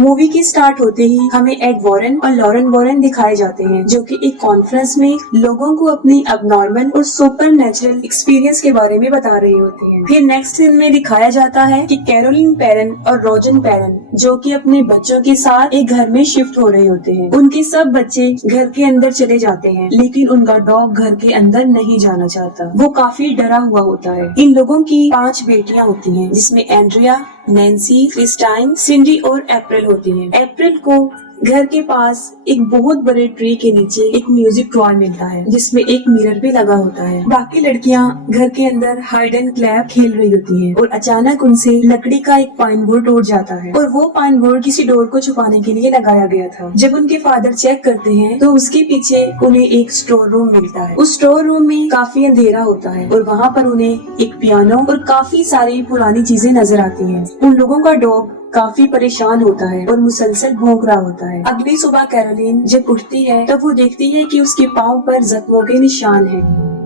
Movie की start होते ही हमें एड वॉरेन और लॉरेन वॉरेन दिखाए जाते हैं, जो कि एक कॉन्फ्रेंस में लोगों को अपनी अबनॉर्मल और सुपर नेचुरल एक्सपीरियंस के बारे में बता रहे होते हैं। फिर नेक्स्ट सीन में दिखाया जाता है कि कैरोलिन पेरेन और रोजन पेरेन, जो कि अपने बच्चों के साथ एक घर में शिफ्ट हो रहे होते हैं। उनके सब बच्चे घर के अंदर चले जाते हैं, लेकिन उनका डॉग घर के अंदर नहीं जाना चाहता। वो काफी डरा हुआ होता है। इन लोगों की 5 बेटियां होती हैं, जिसमें एंड्रिया, नैन्सी, क्रिस्टाइन, सिंडी और अप्रैल होती हैं। अप्रैल को घर के पास एक बहुत बड़े ट्री के नीचे एक म्यूजिक टॉय मिलता है, जिसमें एक मिरर भी लगा होता है। बाकी लड़कियां घर के अंदर हाइड एंड क्लैप खेल रही होती हैं और अचानक उनसे लकड़ी का एक पाइन बोर्ड टूट जाता है और वो पाइन बोर्ड किसी डोर को छुपाने के लिए लगाया गया था। जब उनके फादर चेक करते हैं तो उसके पीछे उन्हें एक स्टोर रूम मिलता है। उस स्टोर रूम में काफी अंधेरा होता है और वहाँ पर उन्हें एक पियानो और काफी सारी पुरानी चीजें नजर आती हैं। उन लोगों का डॉग काफी परेशान होता है और मुसलसल भौंक रहा होता है। अगली सुबह कैरोलिन जब उठती है तब वो देखती है कि उसके पाँव पर जख्मों के निशान हैं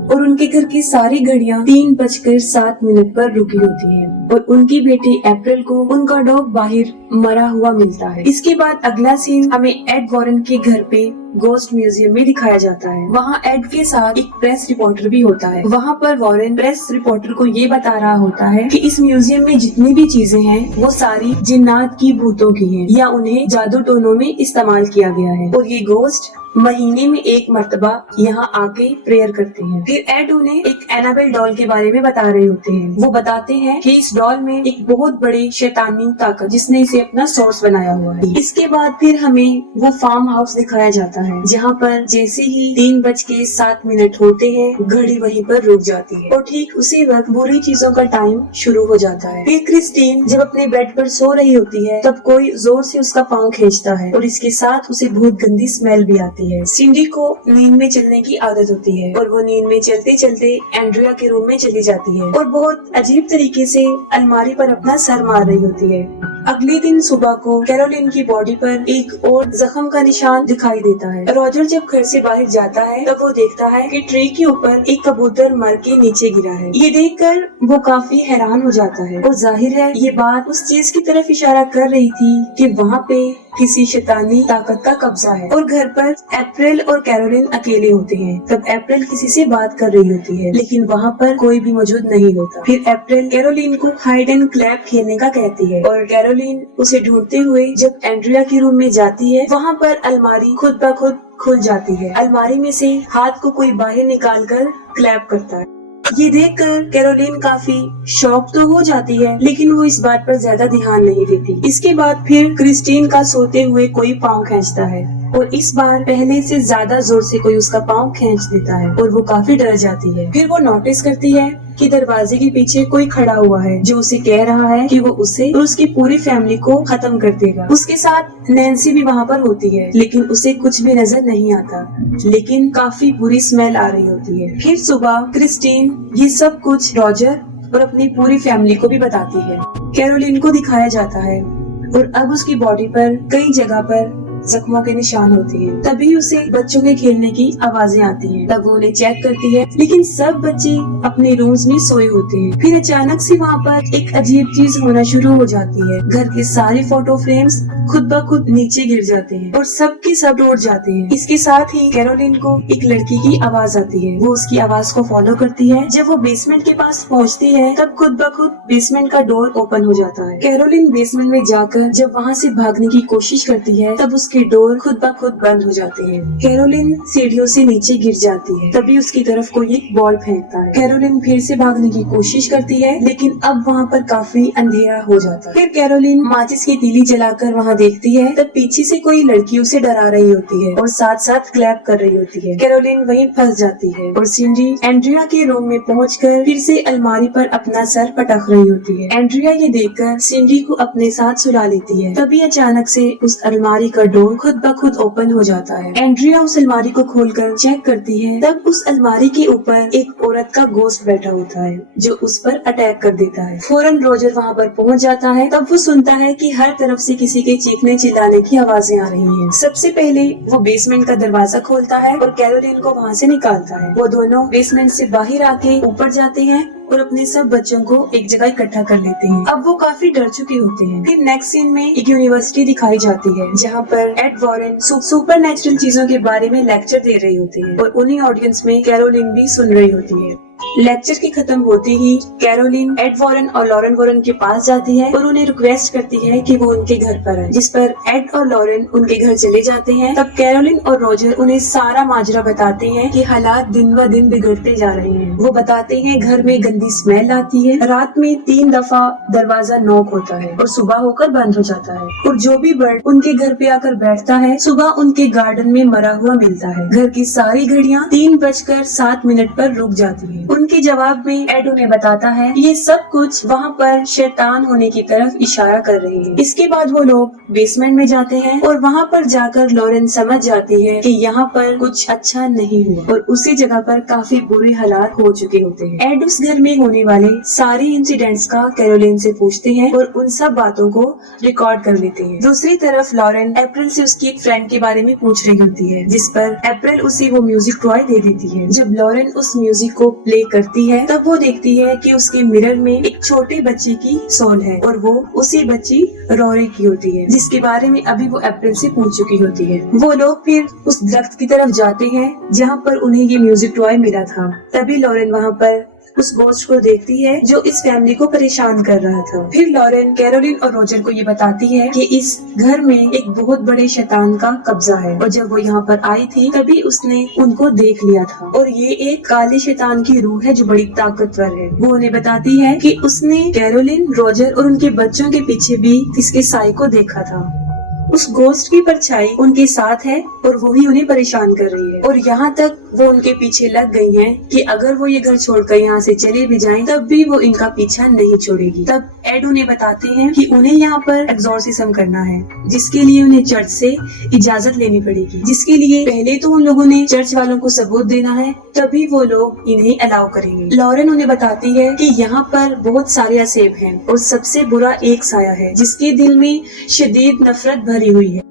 और उनके घर की सारी घड़ियां 3:07 पर रुकी होती हैं और उनकी बेटी अप्रैल को उनका डॉग बाहर मरा हुआ मिलता है। इसके बाद अगला सीन हमें एड वॉरेन के घर पे गोस्ट म्यूजियम में दिखाया जाता है। वहाँ एड के साथ एक प्रेस रिपोर्टर भी होता है। वहाँ पर वॉरेन प्रेस रिपोर्टर को ये बता रहा होता है कि इस म्यूजियम में जितनी भी चीजें हैं वो सारी जिन्नात की भूतों की हैं या उन्हें जादू टोनों में इस्तेमाल किया गया है और ये गोस्ट महीने में एक मर्तबा यहाँ आके प्रेयर करते हैं। फिर एड उन्हें एक एनाबेल डॉल के बारे में बता रहे होते हैं। वो बताते हैं कि इस डॉल में एक बहुत बड़ी शैतानी ताकत जिसने इसे अपना सोर्स बनाया हुआ है। इसके बाद फिर हमें वो फार्म हाउस दिखाया जाता है, जहाँ पर जैसे ही 3:07 होते हैं घड़ी वहीं पर रुक जाती है और ठीक उसी वक्त बुरी चीजों का टाइम शुरू हो जाता है। फिर क्रिस्टीन जब अपने बेड पर सो रही होती है तब कोई जोर से उसका पाँव खींचता है और इसके साथ उसे बहुत गंदी स्मेल भी आती है। सिंडी को नींद में चलने की आदत होती है और वो नींद में चलते चलते एंड्रिया के रूम में चली जाती है और बहुत अजीब तरीके से अलमारी पर अपना सर मार रही होती है। अगले दिन सुबह को कैरोलिन की बॉडी पर एक और जख्म का निशान दिखाई देता है। रॉजर जब घर से बाहर जाता है तब वो देखता है कि ट्री के ऊपर एक कबूतर मर के नीचे गिरा है। ये देखकर वो काफी हैरान हो जाता है और जाहिर है ये बात उस चीज की तरफ इशारा कर रही थी कि वहाँ पे किसी शैतानी ताकत का कब्जा है। और घर पर अप्रैल और कैरोलिन अकेले होते हैं। तब अप्रैल किसी से बात कर रही होती है, लेकिन वहाँ पर कोई भी मौजूद नहीं होता। फिर अप्रैल कैरोलिन को हाइड एंड क्लैप खेलने का कहती है और कैरोलिन उसे ढूंढते हुए जब एंड्रिया के रूम में जाती है वहाँ पर अलमारी खुद ब खुद खुल जाती है। अलमारी में से हाथ को कोई बाहर निकाल कर क्लैप करता है। ये देखकर कैरोलिन काफी शॉक तो हो जाती है, लेकिन वो इस बात पर ज्यादा ध्यान नहीं देती। इसके बाद फिर क्रिस्टीन का सोते हुए कोई पाँव खींचता है और इस बार पहले से ज्यादा जोर से कोई उसका पाँव खींच देता है और वो काफी डर जाती है। फिर वो नोटिस करती है कि दरवाजे के पीछे कोई खड़ा हुआ है जो उसे कह रहा है कि वो उसे और उसकी पूरी फैमिली को खत्म कर देगा। उसके साथ नैन्सी भी वहाँ पर होती है, लेकिन उसे कुछ भी नजर नहीं आता, लेकिन काफी बुरी स्मेल आ रही होती है। फिर सुबह क्रिस्टीन ये सब कुछ रॉजर और अपनी पूरी फैमिली को भी बताती है। कैरोलिन को दिखाया जाता है और अब उसकी बॉडी पर कई जगह पर जख्मों के निशान होते हैं। तभी उसे बच्चों के खेलने की आवाजें आती हैं। तब वो उन्हें चेक करती है, लेकिन सब बच्चे अपने रूम्स में सोए होते हैं। फिर अचानक से वहाँ पर एक अजीब चीज होना शुरू हो जाती है। घर के सारे फोटो फ्रेम्स खुद ब खुद नीचे गिर जाते हैं और सब के सब टूट जाते हैं। इसके साथ ही कैरोलिन को एक लड़की की आवाज आती है। वो उसकी आवाज को फॉलो करती है। जब वो बेसमेंट के पास पहुँचती है तब खुद ब खुद बेसमेंट का डोर ओपन हो जाता है। कैरोलिन बेसमेंट में जाकर जब वहाँ से भागने की कोशिश करती है तब उसके डोर खुद ब खुद बंद हो जाते हैं। कैरोलिन सीढ़ियों से नीचे गिर जाती है। तभी उसकी तरफ कोई एक बॉल फेंकता है। कैरोलिन फिर से भागने की कोशिश करती है, लेकिन अब वहाँ पर काफी अंधेरा हो जाता है। फिर कैरोलिन माचिस की तीली जलाकर वहाँ देखती है, तब पीछे से कोई लड़की उसे डरा रही होती है और साथ साथ क्लैप कर रही होती है। कैरोलिन वहीं फंस जाती है और सिंडी एंड्रिया के रूम में पहुंचकर फिर से अलमारी पर अपना सर पटक रही होती है। एंड्रिया ये देखकर सिंडी को अपने साथ सुला लेती है। तभी अचानक से उस अलमारी का डोर खुद ब खुद ओपन हो जाता है। एंड्रिया उस अलमारी को खोलकर चेक करती है, तब उस अलमारी के ऊपर एक औरत का गोश्त बैठा होता है जो उस पर अटैक कर देता है। फौरन रोजर वहाँ पर पहुँच जाता है। तब वो सुनता है कि हर तरफ से किसी के चीखने चिल्लाने की आवाजें आ रही हैं। सबसे पहले वो बेसमेंट का दरवाजा खोलता है और कैरोलिन को वहाँ से निकालता है। वो दोनों बेसमेंट से बाहर आके ऊपर जाते हैं और अपने सब बच्चों को एक जगह इकट्ठा कर लेते हैं। अब वो काफी डर चुके होते हैं। फिर नेक्स्ट सीन में एक यूनिवर्सिटी दिखाई जाती है जहाँ पर एड वॉरेन सुपर नेचुरल चीजों के बारे में लेक्चर दे रही होती है और उन्हीं ऑडियंस में कैरोलिन भी सुन रही होती है। लेक्चर के खत्म होते ही कैरोलिन एड वॉरेन और लॉरेन वॉरेन के पास जाती है और उन्हें रिक्वेस्ट करती है कि वो उनके घर पर आए, जिस पर एड और लॉरेन उनके घर चले जाते हैं। तब कैरोलिन और रॉजर उन्हें सारा माजरा बताते हैं कि हालात दिन ब दिन बिगड़ते जा रहे हैं। वो बताते हैं घर में गंदी स्मेल आती है, रात में 3 दफा दरवाजा नॉक होता है और सुबह होकर बंद हो जाता है, और जो भी बर्ड उनके घर पे आकर बैठता है सुबह उनके गार्डन में मरा हुआ मिलता है। घर की सारी घड़ियाँ 3:07 पर रुक जाती है। उनके जवाब में एड उन्हें बताता है ये सब कुछ वहाँ पर शैतान होने की तरफ इशारा कर रहे हैं। इसके बाद वो लोग बेसमेंट में जाते हैं और वहाँ पर जाकर लॉरेन समझ जाती है कि यहाँ पर कुछ अच्छा नहीं हुआ और उसी जगह पर काफी बुरे हालात हो चुके होते हैं। एड उस घर में होने वाले सारे इंसिडेंट्स का कैरोलिन से पूछते हैं और उन सब बातों को रिकॉर्ड कर लेते हैं। दूसरी तरफ लॉरेन अप्रैल से उसकी एक फ्रेंड के बारे में पूछ रही होती है, जिस पर अप्रैल उसे वो म्यूजिक टॉय दे देती है। जब लॉरेन उस म्यूजिक को प्ले करती है तब वो देखती है कि उसके मिरर में एक छोटे बच्चे की सोल है और वो उसी बच्ची रोरी की होती है, जिसके बारे में अभी वो अप्रैल से पूछ चुकी होती है। वो लोग फिर उस दरख्त की तरफ जाते हैं जहाँ पर उन्हें ये म्यूजिक टॉय मिला था। तभी लॉरेन वहाँ पर उस गोस्ट को देखती है जो इस फैमिली को परेशान कर रहा था। फिर लॉरेन कैरोलिन और रॉजर को ये बताती है कि इस घर में एक बहुत बड़े शैतान का कब्जा है और जब वो यहाँ पर आई थी तभी उसने उनको देख लिया था और ये एक काले शैतान की रूह है जो बड़ी ताकतवर है। वो उन्हें बताती है कि उसने कैरोलिन, रॉजर और उनके बच्चों के पीछे भी इसके साई को देखा था। उस गोस्ट की परछाई उनके साथ है और वो ही उन्हें परेशान कर रही है और यहाँ तक वो उनके पीछे लग गई हैं कि अगर वो ये घर छोड़कर यहाँ से चले भी जाएं तब भी वो इनका पीछा नहीं छोड़ेगी। तब एड उन्हें बताते हैं कि उन्हें यहाँ पर एक्सॉर्सिज्म करना है, जिसके लिए उन्हें चर्च से इजाजत लेनी पड़ेगी, जिसके लिए पहले तो उन लोगों ने चर्च वालों को सबूत देना है, तभी वो लोग इन्हें अलाउ करेंगे। लॉरेन उन्हें बताती है कि यहाँ पर बहुत सारे असेब हैं और सबसे बुरा एक साया है जिसके दिल में शदीद नफरत भरी हुई है।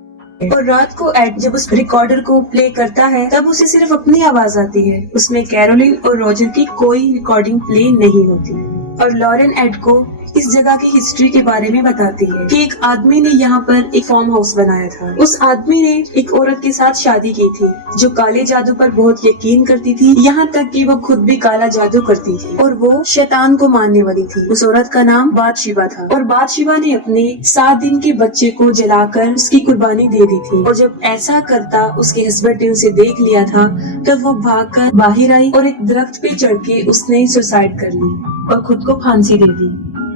और रात को एड जब उस रिकॉर्डर को प्ले करता है तब उसे सिर्फ अपनी आवाज आती है, उसमें कैरोलिन और रॉजर की कोई रिकॉर्डिंग प्ले नहीं होती। और लॉरेन एड को इस जगह की हिस्ट्री के बारे में बताती है कि एक आदमी ने यहाँ पर एक फार्म हाउस बनाया था। उस आदमी ने एक औरत के साथ शादी की थी जो काले जादू पर बहुत यकीन करती थी, यहाँ तक कि वो खुद भी काला जादू करती थी और वो शैतान को मानने वाली थी। उस औरत का नाम बादशिबा था और बादशिबा ने अपने 7 दिन के बच्चे को जलाकर उसकी कुर्बानी दे दी थी और जब ऐसा करता उसके हस्बैंड ने उसे देख लिया था तब वो भागकर बाहर आई और एक दरख्त पे चढ़ के उसने सुसाइड कर ली और खुद को फांसी दे दी।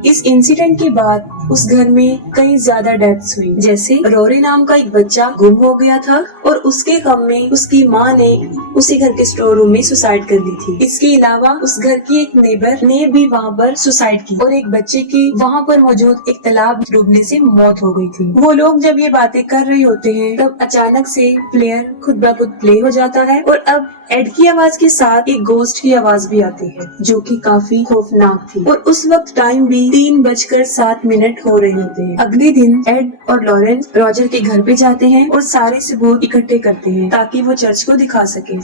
इस इंसिडेंट के बाद उस घर में कई ज्यादा डेथ्स हुई, जैसे रोरी नाम का एक बच्चा गुम हो गया था और उसके गम में उसकी माँ ने उसी घर के स्टोर रूम में सुसाइड कर ली थी। इसके अलावा उस घर की एक नेबर ने भी वहाँ पर सुसाइड की और एक बच्चे की वहाँ पर मौजूद एक तालाब डूबने से मौत हो गई थी। वो लोग जब ये बातें कर रहे होते हैं तब अचानक से प्लेयर खुद ब खुद प्ले हो जाता है और अब एड की आवाज के साथ एक गोस्ट की आवाज भी आती है जो कि काफी खौफनाक थी और उस वक्त टाइम भी 3:07 हो रहे होते हैं। अगले दिन एड और लॉरेन रॉजर के घर पे जाते हैं और सारे सबूत इकट्ठे करते हैं ताकि वो चर्च को दिखा सके।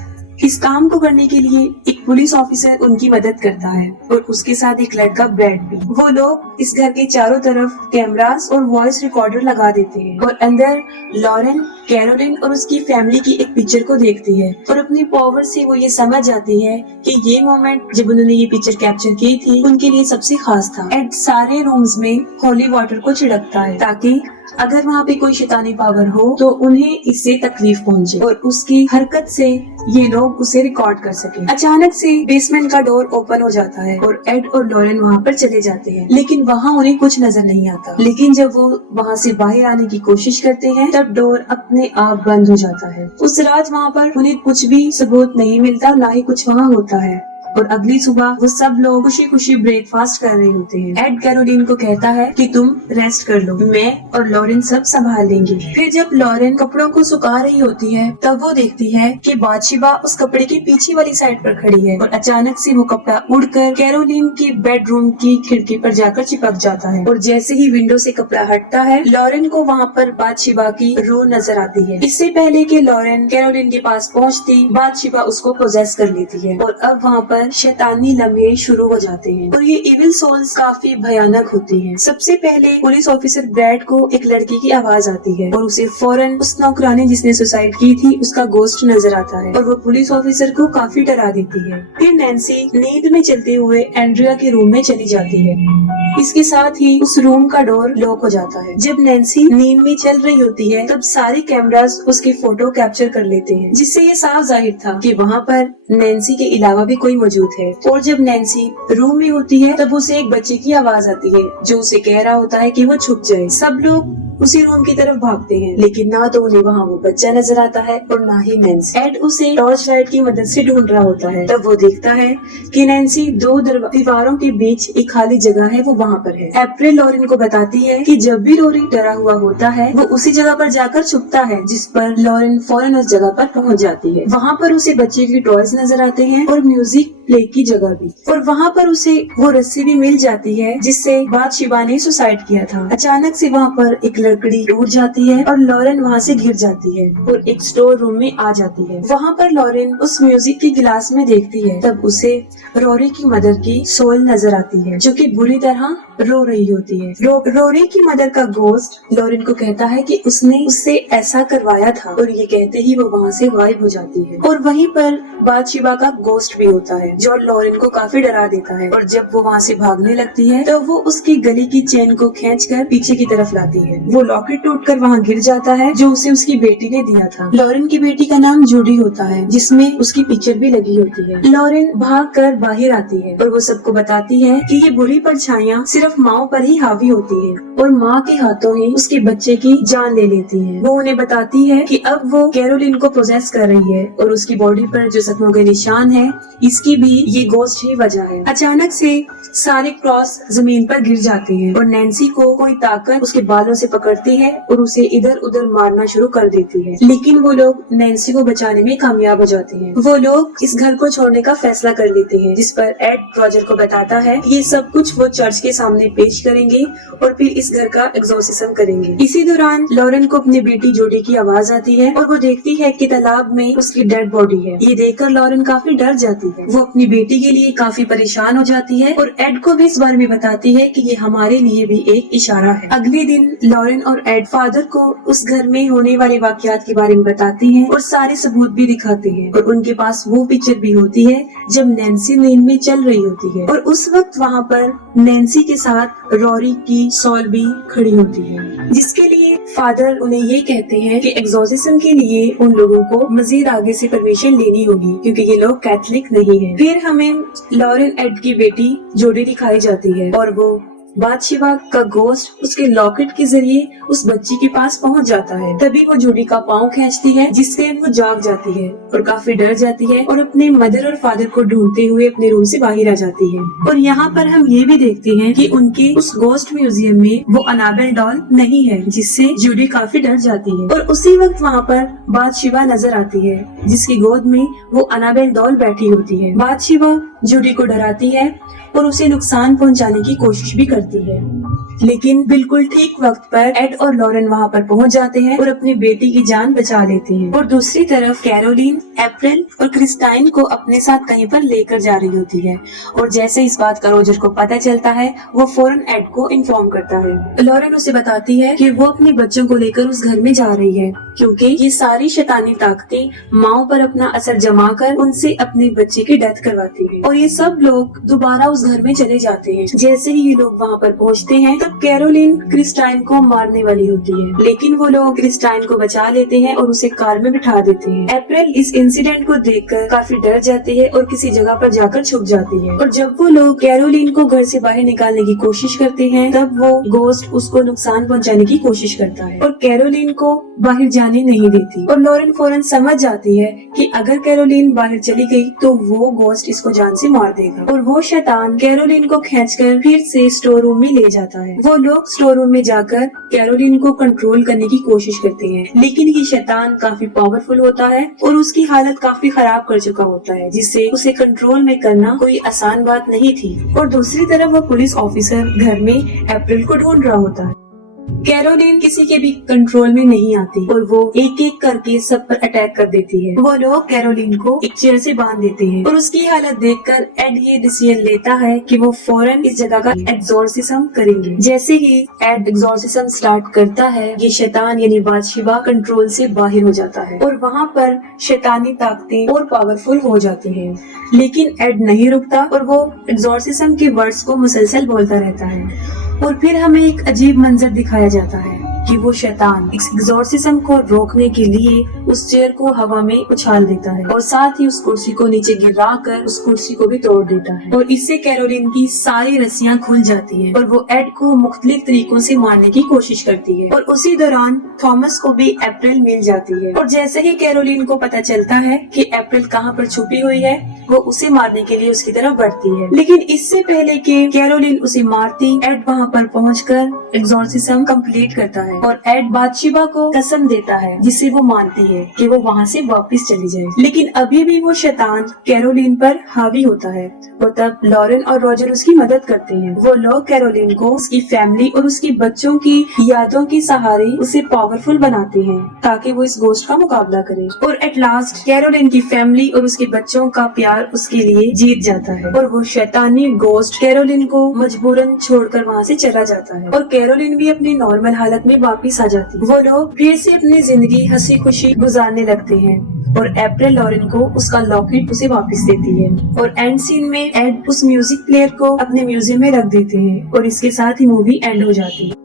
इस काम को करने के लिए एक पुलिस ऑफिसर उनकी मदद करता है और उसके साथ एक लड़का ब्रैड भी। वो लोग इस घर के चारों तरफ कैमरास और वॉइस रिकॉर्डर लगा देते हैं और अंदर लॉरेन, कैरोलिन और उसकी फैमिली की एक पिक्चर को देखती है और अपनी पावर से वो ये समझ जाती है कि ये मोमेंट जब उन्होंने ये पिक्चर कैप्चर की थी उनके लिए सबसे खास था। एड सारे रूम्स में होली वाटर को छिड़कता है ताकि अगर वहाँ पे कोई शैतानी पावर हो तो उन्हें इससे तकलीफ पहुँचे और उसकी हरकत से ये लोग उसे रिकॉर्ड कर सके। अचानक से बेसमेंट का डोर ओपन हो जाता है और एड और लॉरेन वहाँ पर चले जाते हैं, लेकिन वहाँ उन्हें कुछ नजर नहीं आता। लेकिन जब वो वहाँ से बाहर आने की कोशिश करते हैं तब डोर अपने आप बंद हो जाता है। उस रात वहाँ पर उन्हें कुछ भी सबूत नहीं मिलता, ना ही कुछ वहाँ होता है और अगली सुबह वो सब लोग खुशी खुशी ब्रेकफास्ट कर रहे होते हैं। एड कैरोलिन को कहता है कि तुम रेस्ट कर लो, मैं और लॉरेन सब संभाल लेंगे। फिर जब लॉरेन कपड़ों को सुखा रही होती है तब वो देखती है कि बादशिबा उस कपड़े की पीछे वाली साइड पर खड़ी है और अचानक से वो कपड़ा उड़कर कैरोलिन की बेडरूम की खिड़की पर जाकर चिपक जाता है और जैसे ही विंडो से कपड़ा हटता है लॉरेन को वहाँ पर बादशिबा की रूह नजर आती है। इससे पहले कि लॉरेन कैरोलिन के पास पहुँचती बादशिबा उसको पोजेस कर लेती है और अब वहाँ पर पर शैतानी लम्हे शुरू हो जाते हैं और ये इविल सोल्स काफी भयानक होती हैं। सबसे पहले पुलिस ऑफिसर ब्रैड को एक लड़की की आवाज आती है और उसे फौरन उस नौकरानी जिसने सुसाइड की थी उसका गोश्त नजर आता है और वो पुलिस ऑफिसर को काफी डरा देती है। फिर नैन्सी नींद में चलते हुए एंड्रिया के रूम में चली जाती है। इसके साथ ही उस रूम का डोर लॉक हो जाता है। जब नैन्सी नींद में चल रही होती है तब सारे कैमरास उसकी फोटो कैप्चर कर लेते हैं, जिससे ये साफ जाहिर था कि वहाँ पर नैन्सी के अलावा भी कोई मौजूद है। और जब नैन्सी रूम में होती है तब उसे एक बच्चे की आवाज आती है जो उसे कह रहा होता है कि वो छुप जाए। सब लोग उसी रूम की तरफ भागते हैं, लेकिन ना तो उन्हें वहाँ वो बच्चा नजर आता है और ना ही नैन्सी। एड उसे टॉर्च लाइट की मदद से ढूंढ रहा होता है। तब वो देखता है कि नैन्सी दो दीवारों के बीच एक खाली जगह है, वो वहाँ पर है। अप्रैल लॉरेन को बताती है कि जब भी रोरी डरा हुआ होता है वो उसी जगह पर जाकर छुपता है, जिस पर लॉरेन फौरन उस जगह पर पहुँच जाती है। वहाँ पर उसे बच्चे की टॉयज नजर आते हैं और म्यूजिक प्ले की जगह भी, और वहाँ पर उसे वो रस्सी भी मिल जाती है जिससे बादशिबा ने सुसाइड किया था। अचानक से वहाँ पर एक लकड़ी टूट जाती है और लॉरेन वहाँ से गिर जाती है और एक स्टोर रूम में आ जाती है। वहाँ पर लॉरेन उस म्यूजिक की गिलास में देखती है, तब उसे रोरी की मदर की सोल नजर आती है जो कि बुरी तरह रो रही होती है। रोरी की मदर का गोश्त लॉरेन को कहता है कि उसने उससे ऐसा करवाया था और ये कहते ही वो वहाँ से गायब हो जाती है। और वहीं पर बादशिबा का गोश्त भी होता है जो लॉरेन को काफी डरा देता है, और जब वो वहाँ से भागने लगती है तो वो उसकी गले की चेन को खींचकर पीछे की तरफ लाती है। वो लॉकेट टूटकर वहाँ गिर जाता है जो उसे उसकी बेटी ने दिया था। लॉरेन की बेटी का नाम जूडी होता है जिसमें उसकी पिक्चर भी लगी होती है। लॉरेन भागकर बाहर आती है और वो सबको बताती है कि ये बुरी परछाइयाँ सिर्फ माँ पर ही हावी होती है और माँ के हाथों ही उसके बच्चे की जान ले लेती है। वो उन्हें बताती है कि अब वो कैरोलिन को प्रोसेस कर रही है और उसकी बॉडी पर जो जख्मों के निशान है इसकी भी ये गोश्त ही वजह है। अचानक से सारे क्रॉस जमीन पर गिर जाते हैं और नैन्सी को कोई ताकत उसके बालों से पकड़ती है और उसे इधर उधर मारना शुरू कर देती है, लेकिन वो लोग नैन्सी को बचाने में कामयाब हो जाते हैं। वो लोग इस घर को छोड़ने का फैसला कर लेते हैं, जिस पर एड रॉजर को बताता है ये सब कुछ वो चर्च के सामने पेश करेंगे और फिर इस घर का एक्सोर्सिज्म करेंगे। इसी दौरान लॉरेन को अपनी बेटी जोडी की आवाज आती है और वो देखती है कि तालाब में उसकी डेड बॉडी है। ये देखकर लॉरेन काफी डर जाती है। वो अपनी बेटी के लिए काफी परेशान हो जाती है और एड को भी इस बारे में बताती है कि ये हमारे लिए भी एक इशारा है। अगले दिन लॉरेन और एड फादर को उस घर में होने वाले वाकयात के बारे में बताते हैं और सारे सबूत भी दिखाते हैं, और उनके पास वो पिक्चर भी होती है जब नैन्सी नींद में चल रही होती है और उस वक्त वहाँ पर नैन्सी के साथ रोरी की सोल भी खड़ी होती है, जिसके लिए फादर उन्हें ये कहते हैं कि एक्सोर्सिज्म के लिए उन लोगों को मजीद आगे से परमिशन लेनी होगी क्योंकि ये लोग कैथोलिक नहीं है। फिर हमें लॉरेन एड की बेटी जोडी दिखाई जाती है और वो बादशिबा का गोश्त उसके लॉकेट के जरिए उस बच्ची के पास पहुंच जाता है। तभी वो जोडी का पाँव खींचती है जिससे वो जाग जाती है और काफी डर जाती है और अपने मदर और फादर को ढूंढते हुए अपने रूम से बाहर आ जाती है। और यहाँ पर हम ये भी देखते हैं कि उनके उस गोश्त म्यूजियम में वो अनाबेल डॉल नहीं है, जिससे जोडी काफी डर जाती है। और उसी वक्त वहाँ पर बादशिबा नजर आती है जिसकी गोद में वो अनाबेल डॉल बैठी होती है। बादशिबा जोडी को डराती है और उसे नुकसान पहुंचाने की कोशिश भी करती है, लेकिन बिल्कुल ठीक वक्त पर एड और लॉरेन वहां पर पहुंच जाते हैं और अपनी बेटी की जान बचा लेते हैं। और दूसरी तरफ कैरोलिन, अप्रैल और क्रिस्टाइन को अपने साथ कहीं पर लेकर जा रही होती है और जैसे इस बात का रोजर को पता चलता है वो फौरन एड को इन्फॉर्म करता है। लॉरेन उसे बताती है कि वो अपने बच्चों को लेकर उस घर में जा रही है क्योंकि ये सारी शैतानी ताकतें माओ पर अपना असर जमा कर उनसे अपने बच्चे की डेथ करवाती है। और ये सब लोग दोबारा उस घर में चले जाते हैं। जैसे ही ये लोग वहाँ पर पहुँचते हैं तब कैरोलिन क्रिस्टाइन को मारने वाली होती है, लेकिन वो लोग क्रिस्टाइन को बचा लेते हैं और उसे कार में बिठा देते हैं। अप्रैल इस इंसिडेंट को देखकर काफी डर जाती है और किसी जगह पर जाकर छुप जाती है। और जब वो लोग कैरोलिन को घर से बाहर निकालने की कोशिश करते हैं तब वो गोस्ट उसको नुकसान पहुँचाने की कोशिश करता है और कैरोलिन को बाहर जाने नहीं देती। और लॉरेन फौरन समझ जाती है कि अगर कैरोलिन बाहर चली गई तो वो गोस्ट इसको जान से मार देगा और वो शैतान कैरोलिन को खींचकर फिर से स्टोर रूम में ले जाता है। वो लोग स्टोर रूम में जाकर कैरोलिन को कंट्रोल करने की कोशिश करते हैं, लेकिन ये शैतान काफी पावरफुल होता है और उसकी हालत काफी खराब कर चुका होता है, जिससे उसे कंट्रोल में करना कोई आसान बात नहीं थी। और दूसरी तरफ वो पुलिस ऑफिसर घर में अप्रैल को ढूंढ रहा होता है। कैरोलिन किसी के भी कंट्रोल में नहीं आती और वो एक एक करके सब पर अटैक कर देती है। वो लोग कैरोलिन को एक चेयर से बांध देते हैं और उसकी हालत देखकर एड ये डिसीजन लेता है कि वो फौरन इस जगह का एग्जॉर्सिज्म करेंगे। जैसे ही एड एग्जॉर्सिज्म स्टार्ट करता है, ये शैतान यानी बादशिबा कंट्रोल से बाहर हो जाता है और वहाँ पर शैतानी ताकतें और पावरफुल हो जाती हैं। लेकिन एड नहीं रुकता और वो एग्जॉर्सिज्म के वर्ड्स को मुसलसल बोलता रहता है और फिर हमें एक अजीब मंजर दिखाया जाता है कि वो शैतान इस एग्जॉर्सिज्म को रोकने के लिए उस चेयर को हवा में उछाल देता है और साथ ही उस कुर्सी को नीचे गिरा कर उस कुर्सी को भी तोड़ देता है और इससे कैरोलिन की सारी रस्सियां खुल जाती है और वो एड को मुख्तलिफ तरीकों से मारने की कोशिश करती है। और उसी दौरान थॉमस को भी अप्रैल मिल जाती है और जैसे ही कैरोलिन को पता चलता है कि अप्रैल कहाँ पर छुपी हुई है, वो उसे मारने के लिए उसकी तरफ बढ़ती है। लेकिन इससे पहले कि कैरोलिन उसे मारती, एड वहाँ पर पहुंचकर एग्जॉर्सिज्म कंप्लीट करता है और एड बादशिबा को कसम देता है जिससे वो मानती है कि वो वहाँ से वापस चली जाए। लेकिन अभी भी वो शैतान कैरोलिन पर हावी होता है और तब लॉरेन और रॉजर उसकी मदद करते हैं। वो लोग कैरोलिन को उसकी फैमिली और उसकी बच्चों की यादों के सहारे उसे पावरफुल बनाते हैं ताकि वो इस घोस्ट का मुकाबला करे। और एट लास्ट कैरोलिन की फैमिली और उसके बच्चों का प्यार उसके लिए जीत जाता है और वो शैतानी घोस्ट कैरोलिन को मजबूरन छोड़कर वहाँ से चला जाता है और कैरोलिन भी अपनी नॉर्मल हालत में वापस आ जाती है। वो लोग फिर से अपनी जिंदगी हंसी खुशी गुजारने लगते हैं और अप्रैल लॉरेन को उसका लॉकेट उसे वापस देती है और एंड सीन में एड उस म्यूजिक प्लेयर को अपने म्यूजियम में रख देते हैं और इसके साथ ही मूवी एंड हो जाती है।